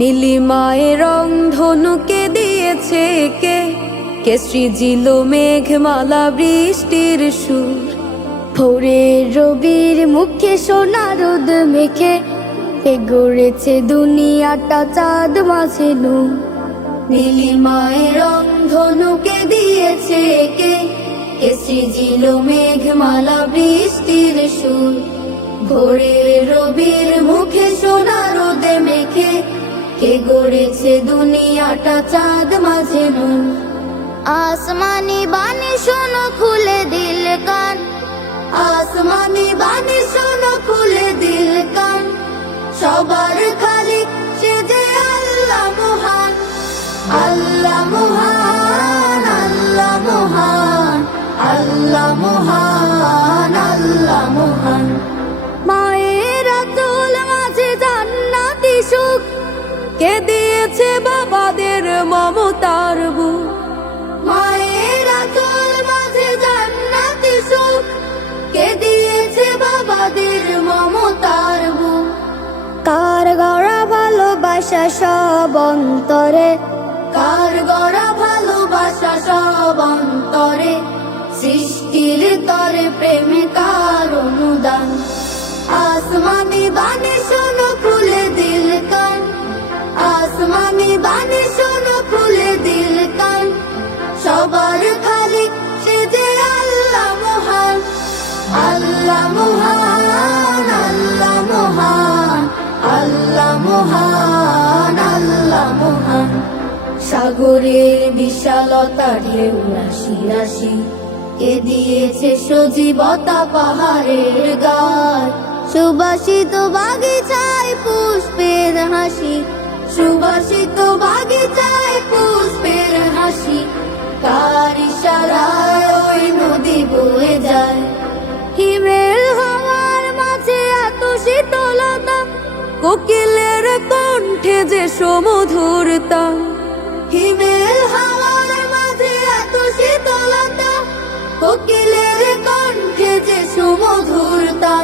নীলিমায় রং ধনুকে দিয়েছে কে, কে সৃজিল মেঘমালা বৃষ্টির সুর। ভোরের রবির মুখে সোনা রোদ মেখে, কে গড়েছে দুনিয়াটা চাঁদ মাঝে নূর। নীলিমায় রং ধনুকে দিয়েছে কে, কে সৃজিল মেঘমালা বৃষ্টির সুর। ভোরের রবির মুখে সোনা রোদে মেখে, কে গড়েছে দুনিয়াটা চাঁদ মাঝে নূর। আসমানি বাণী শোনো খুলে দিল কান, আসমানি বাণী শোনো খুলে দিল কান। সবার খালিক সে যে আল্লাহ মহান, আল্লাহ মহান, আল্লাহ মহান, আল্লাহ মহান, আল্লাহ মহান। মায়ের আঁচল মাঝে জান্নাতি সুখ, কে দিয়েছে বাবাদের মমতার বুক। মায়ের আঁচল মাঝে জান্নাতি সুখ, কে দিয়েছে বাবাদের মমতার বুক। কার গড়া ভালোবাসা সব অন্তরে, কার গড়া ভালোবাসা সব অন্তরে। সৃষ্টির তরে প্রেমে কার অনুদান। আসমানি বাণী শোনো খুলে দিল কান, আসমানি বাণী শোনো খুলে দিল কান। সবার খালিক সে যে আল্লাহ মহান, আল্লাহ মহান, আল্লাহ মহান, আল্লাহ মহান, আল্লাহ মহান। সাগরের বিশালতা ঢেউ রাশি রাশি, কে দিয়েছে সজীবতা পাহাড়ের গায়। সুবাসিত বাগিচায় পুষ্পের হাসি, সুবাসিত বাগিচায় পুষ্পের হাসি। কার ইশারায় ওই নদী বয়ে যায়। হিমেল হাওয়ার মাঝে এত শীতলতা, কোকিলের কণ্ঠে যে সমধুরতা। হিমেল হাওয়ার মাঝে এত শীতলতা, কোকিলের কণ্ঠে যে সমধুরতা।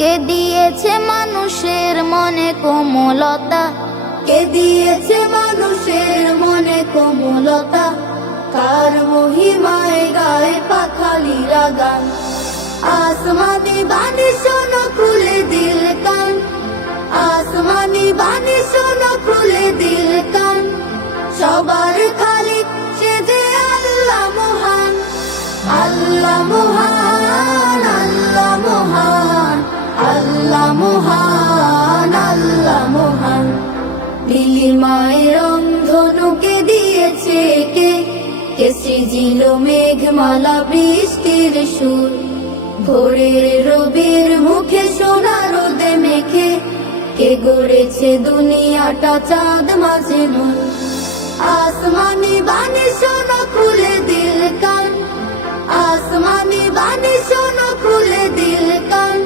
কে দিয়েছে মানুষের মনে কোমলতা, কে দিয়েছে মানুষের মনে কোমলতা। কার মহিমায় গায়ে পাখালিরা গান। আসমানি বাণী শোনো খুলে দিল কান, আসমানি বাণী শোনো খুলে দিল কান। সবার খালিক সে যে আল্লাহ মহান, আল্লাহ মহান, আল্লাহ মহান, আল্লাহ মহান, আল্লাহ মহান। নীলিমায় রং ধনুকে দিয়েছে কে, কে সৃজিল মেঘমালা বৃষ্টির সুর। ভোরের রবির মুখে সোনা রোদে মেখে, কে গড়েছে দুনিয়াটা চাঁদ মাঝে নূর। আসমানি বাণী শোনো খুলে দিল কান, আসমানি বাণী শোনো খুলে দিল কান।